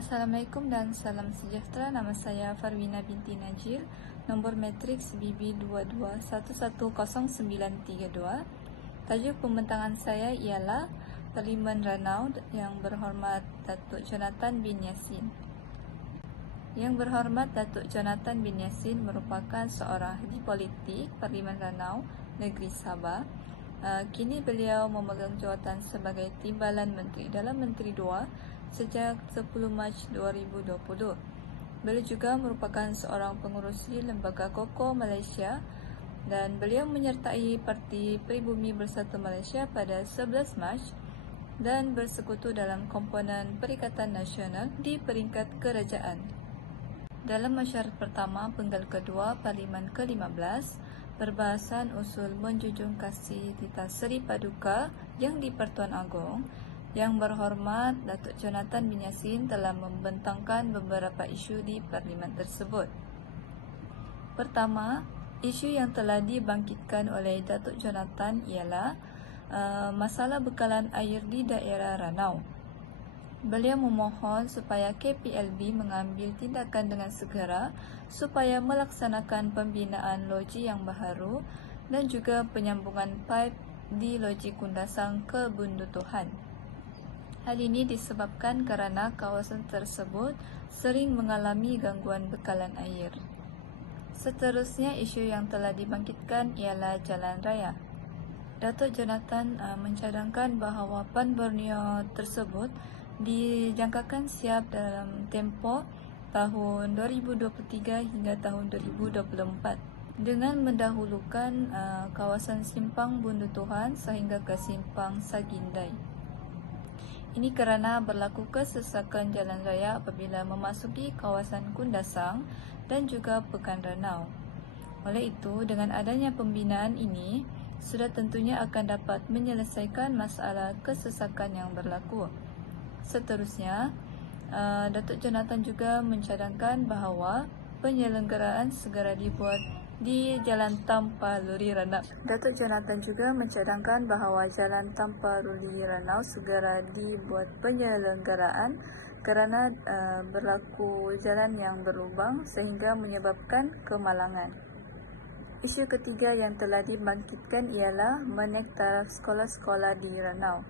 Assalamualaikum dan salam sejahtera. Nama saya Farwina binti Najil. Nombor matriks BB22111092. Tajuk pembentangan saya ialah Parlimen Ranau Yang Berhormat Datuk Jonathan bin Yassin. Yang Berhormat Datuk Jonathan bin Yassin merupakan seorang ahli politik Parlimen Ranau, Negeri Sabah. Kini beliau memegang jawatan sebagai Timbalan Menteri Dalam Menteri 2 sejak 10 Mac 2020. Beliau juga merupakan seorang pengerusi Lembaga Koko Malaysia dan beliau menyertai Parti Peribumi Bersatu Malaysia pada 11 Mac dan bersekutu dalam komponen Perikatan Nasional di peringkat kerajaan. Dalam masyarakat pertama penggal kedua Parlimen ke-15, perbahasan usul menjunjung kasih Tita Seri Paduka yang di-Pertuan Agong, Yang Berhormat Datuk Jonathan bin Yassin telah membentangkan beberapa isu di Parlimen tersebut. Pertama, isu yang telah dibangkitkan oleh Datuk Jonathan ialah masalah bekalan air di daerah Ranau. Beliau memohon supaya KPLB mengambil tindakan dengan segera supaya melaksanakan pembinaan loji yang baharu dan juga penyambungan paip di loji Kundasang ke Bundutuhan. Hal ini disebabkan kerana kawasan tersebut sering mengalami gangguan bekalan air. Seterusnya, isu yang telah dibangkitkan ialah jalan raya. Datuk Jonathan mencadangkan bahawa Pan Borneo tersebut dijangkakan siap dalam tempoh tahun 2023 hingga tahun 2024 dengan mendahulukan kawasan Simpang Bundutuhan sehingga ke Simpang Sagindai. Ini kerana berlaku kesesakan jalan raya apabila memasuki kawasan Kundasang dan juga Pekan Ranau. Oleh itu, dengan adanya pembinaan ini, sudah tentunya akan dapat menyelesaikan masalah kesesakan yang berlaku. Seterusnya, Datuk Jonathan juga mencadangkan bahawa penyelenggaraan segera dibuat di Jalan Tanpa Luri Ranau. Datuk Jonathan juga mencadangkan bahawa Jalan Tanpa Luri Ranau segera dibuat penyelenggaraan kerana berlaku jalan yang berlubang sehingga menyebabkan kemalangan. Isu ketiga yang telah dibangkitkan ialah menaik taraf sekolah-sekolah di Ranau.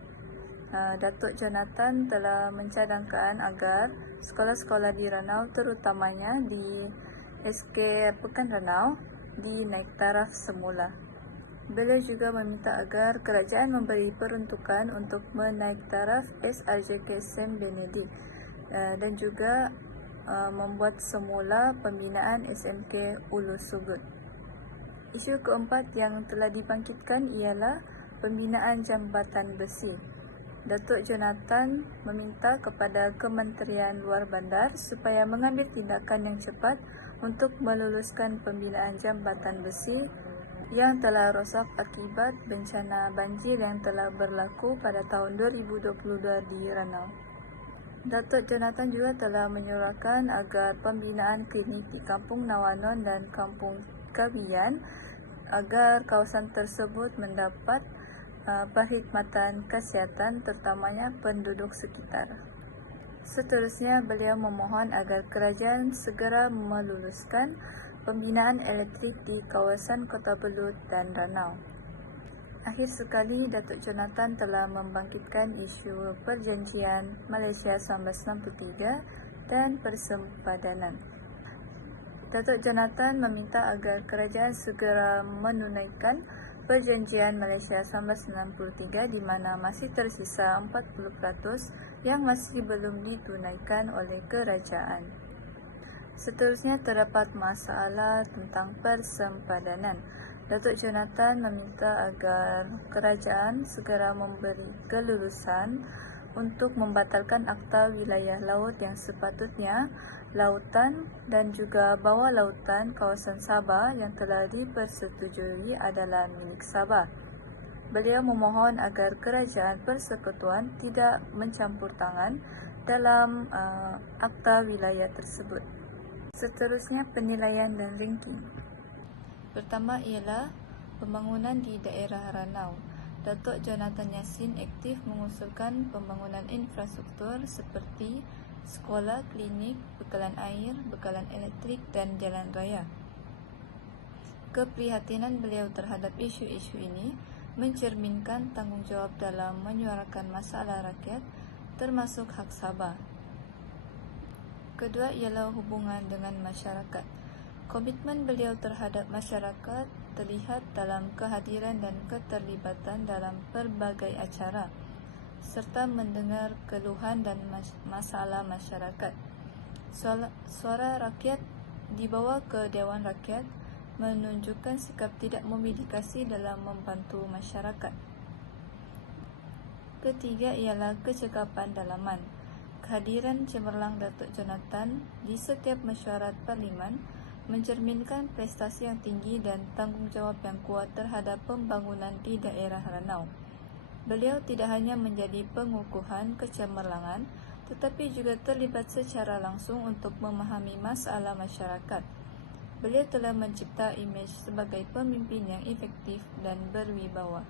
Datuk Jonathan telah mencadangkan agar sekolah-sekolah di Ranau terutamanya di SK Pekan Ranau dinaik taraf semula. Beliau juga meminta agar kerajaan memberi peruntukan untuk menaik taraf SRJK Saint Benedict dan juga membuat semula pembinaan SMK Ulu Sugut. Isu keempat yang telah dibangkitkan ialah pembinaan jambatan besi. Datuk Jonathan meminta kepada Kementerian Luar Bandar supaya mengambil tindakan yang cepat untuk meluluskan pembinaan jambatan besi yang telah rosak akibat bencana banjir yang telah berlaku pada tahun 2022 di Ranau. Datuk Jonathan juga telah menyuarakan agar pembinaan klinik di Kampung Nawanon dan Kampung Kawiyan agar kawasan tersebut mendapat perkhidmatan kesihatan terutamanya penduduk sekitar. Seterusnya, beliau memohon agar kerajaan segera meluluskan pembinaan elektrik di kawasan Kota Belud dan Ranau. Akhir sekali, Datuk Jonathan telah membangkitkan isu Perjanjian Malaysia 1963 dan persempadanan. Datuk Jonathan meminta agar kerajaan segera menunaikan Perjanjian Malaysia 1963 di mana masih tersisa 40% yang masih belum ditunaikan oleh kerajaan. Seterusnya, terdapat masalah tentang persempadanan. Datuk Jonathan meminta agar kerajaan segera memberi kelulusan untuk membatalkan Akta Wilayah Laut yang sepatutnya lautan dan juga bawah lautan kawasan Sabah yang telah dipersetujui adalah milik Sabah. Beliau memohon agar kerajaan persekutuan tidak mencampur tangan dalam akta wilayah tersebut. Seterusnya, penilaian dan ranking. Pertama ialah pembangunan di daerah Ranau. Datuk Jonathan Yassin aktif mengusulkan pembangunan infrastruktur seperti sekolah, klinik, bekalan air, bekalan elektrik, dan jalan raya. Keprihatinan beliau terhadap isu-isu ini mencerminkan tanggungjawab dalam menyuarakan masalah rakyat, termasuk hak sabar. Kedua ialah hubungan dengan masyarakat. Komitmen beliau terhadap masyarakat terlihat dalam kehadiran dan keterlibatan dalam pelbagai acara, serta mendengar keluhan dan masalah masyarakat. Suara rakyat dibawa ke Dewan Rakyat menunjukkan sikap tidak memilih kasih dalam membantu masyarakat. Ketiga ialah kecekapan dalaman. Kehadiran cemerlang Datuk Jonathan di setiap mesyuarat Parlimen mencerminkan prestasi yang tinggi dan tanggungjawab yang kuat terhadap pembangunan di daerah Ranau. Beliau tidak hanya menjadi pengukuhan kecemerlangan, tetapi juga terlibat secara langsung untuk memahami masalah masyarakat. Beliau telah mencipta imej sebagai pemimpin yang efektif dan berwibawa.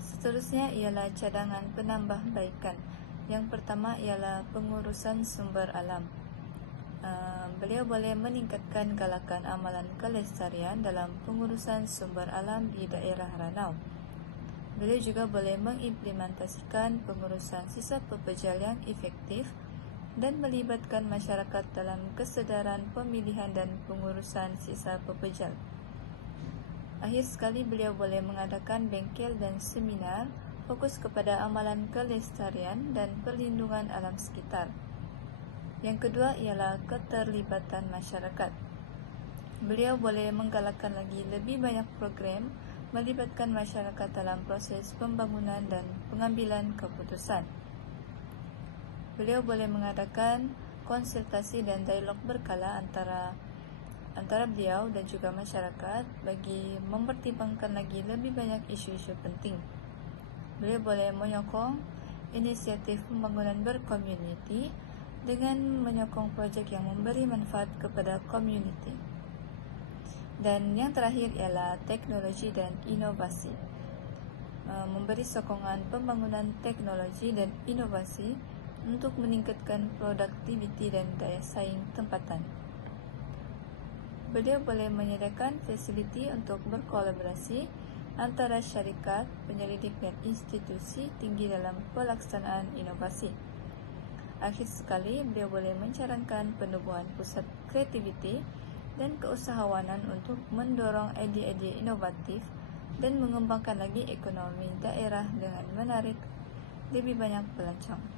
Seterusnya ialah cadangan penambahbaikan. Yang pertama ialah pengurusan sumber alam. Beliau boleh meningkatkan galakan amalan kelestarian dalam pengurusan sumber alam di daerah Ranau. Beliau juga boleh mengimplementasikan pengurusan sisa pepejal yang efektif dan melibatkan masyarakat dalam kesedaran pemilihan dan pengurusan sisa pepejal. Akhir sekali, beliau boleh mengadakan bengkel dan seminar fokus kepada amalan kelestarian dan perlindungan alam sekitar. Yang kedua ialah keterlibatan masyarakat. Beliau boleh menggalakkan lagi lebih banyak program melibatkan masyarakat dalam proses pembangunan dan pengambilan keputusan. Beliau boleh mengadakan konsultasi dan dialog berkala antara beliau dan juga masyarakat bagi mempertimbangkan lagi lebih banyak isu-isu penting. Beliau boleh menyokong inisiatif pembangunan berkomuniti dengan menyokong projek yang memberi manfaat kepada komuniti. Dan yang terakhir ialah teknologi dan inovasi. Memberi sokongan pembangunan teknologi dan inovasi untuk meningkatkan produktiviti dan daya saing tempatan. Beliau boleh menyediakan fasiliti untuk berkolaborasi antara syarikat, penyelidik dan institusi tinggi dalam pelaksanaan inovasi. Akhir sekali, beliau boleh mencarankan penubuhan pusat kreativiti dan keusahawanan untuk mendorong idea-idea inovatif dan mengembangkan lagi ekonomi daerah dengan menarik lebih banyak pelancong.